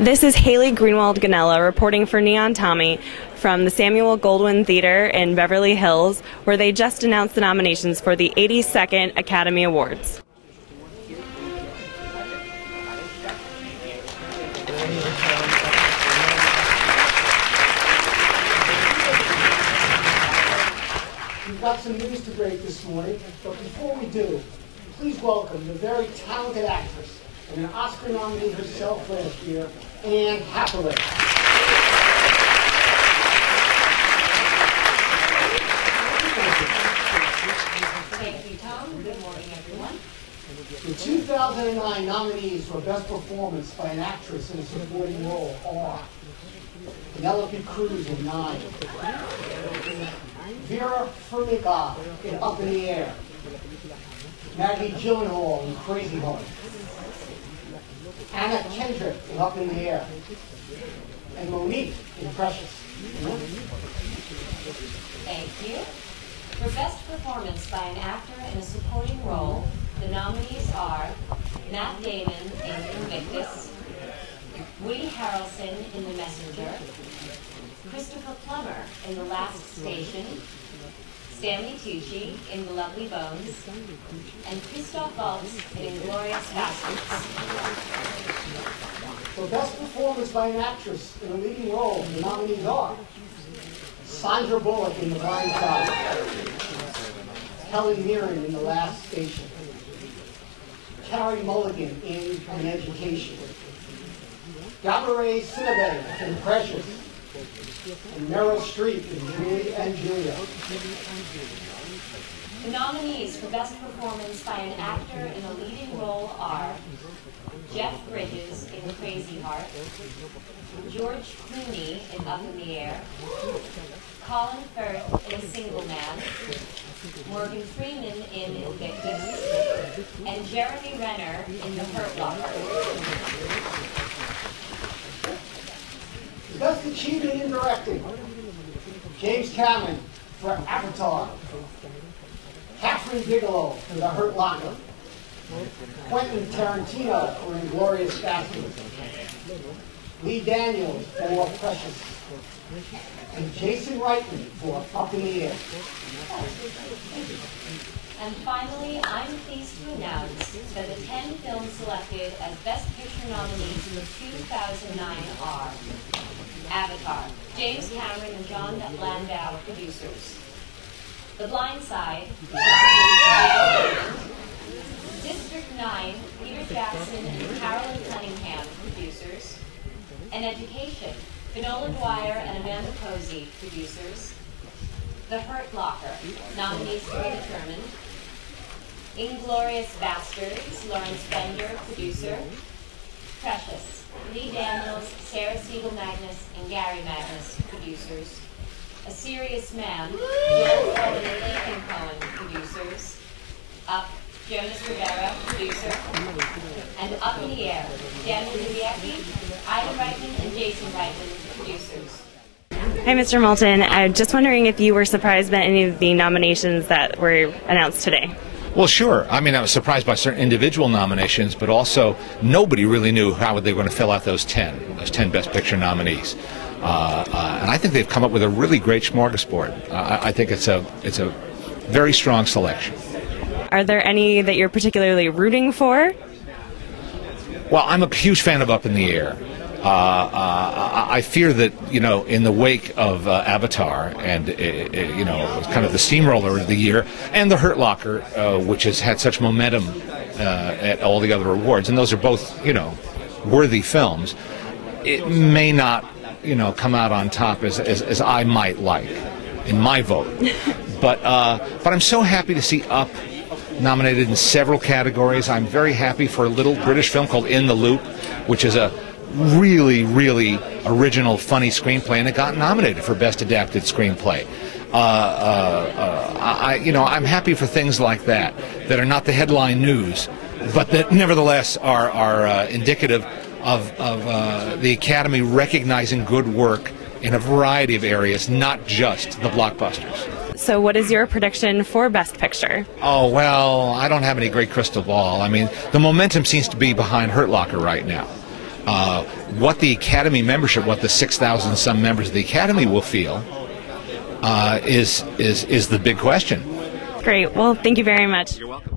This is Haley Greenwald-Gonella reporting for Neon Tommy from the Samuel Goldwyn Theater in Beverly Hills, where they just announced the nominations for the 82nd Academy Awards. We've got some news to break this morning, but before we do, please welcome the very talented actress and an Oscar nominee herself last year, Anne Hathaway. Thank you, Tom. Good morning, everyone. The 2009 nominees for Best Performance by an Actress in a Supporting Role are Penelope Cruz in 9, Vera Farmiga in Up in the Air, Maggie Gyllenhaal in Crazy Heart, Anna Kendrick in Up in the Air, and Monique in Precious. Thank you. For Best Performance by an Actor in a Supporting Role, the nominees are Matt Damon in Invictus, Woody Harrelson in The Messenger, Christopher Plummer in The Last Station, Stanley Tucci in The Lovely Bones, and Christoph Waltz in Inglourious Basterds. For Best Performance by an Actress in a Leading Role, the nominees are Sandra Bullock in The Blind Side, Helen Mirren in The Last Station, Carey Mulligan in An Education, Gabourey Sidibe in Precious, and Meryl Streep in Julie and Julia. The nominees for Best Performance by an Actor in a Leading Role are Jeff Bridges in Crazy Heart, George Clooney in Up in the Air, Colin Firth in A Single Man, Morgan Freeman in Invictus, and Jeremy Renner in The Hurt Locker. Best Achievement in Directing, James Cameron for Avatar, Catherine Bigelow for The Hurt Locker, Quentin Tarantino for Inglourious Basterds, Lee Daniels for Precious, and Jason Reitman for Up in the Air. And finally, I'm pleased to announce that the 10 films selected as Best Picture nominees for 2009 are Avatar, James Cameron and John Landau, producers. The Blind Side, District 9, Peter Jackson and Carolyn Cunningham, producers. An Education, Finola Dwyer and Amanda Posey, producers. The Hurt Locker, nominees to be determined. Inglourious Basterds, Lawrence Bender, producer. Precious, Lee Daniels, Sarah Siegel Magnus, and Gary Magnus, producers. A Serious Man, Joel Cohen and Ethan Cohen, producers. Up, Jonas Rivera, producer. And Up in the Air, Daniel Lubecki, Ivan Reitman, and Jason Reitman, producers. Hi, Mr. Moulton. I'm just wondering if you were surprised by any of the nominations that were announced today. Well, sure. I mean, I was surprised by certain individual nominations, but also nobody really knew how they were going to fill out those 10 Best Picture nominees. And I think they've come up with a really great smorgasbord. I think it's a very strong selection. Are there any that you're particularly rooting for? Well, I'm a huge fan of Up in the Air. I fear that, in the wake of Avatar and, kind of the steamroller of the year, and The Hurt Locker, which has had such momentum at all the other awards, and those are both, worthy films, it may not, come out on top as I might like in my vote. But I'm so happy to see Up nominated in several categories. I'm very happy for a little British film called In the Loop, which is a really, really original, funny screenplay, and it got nominated for Best Adapted Screenplay. I'm happy for things like that are not the headline news, but that nevertheless are indicative of the Academy recognizing good work in a variety of areas, not just the blockbusters. So what is your prediction for Best Picture? Oh, well, I don't have any great crystal ball. I mean, the momentum seems to be behind Hurt Locker right now. What the Academy membership, what the 6,000 some members of the Academy will feel, is the big question. Great. Well, thank you very much. You're welcome.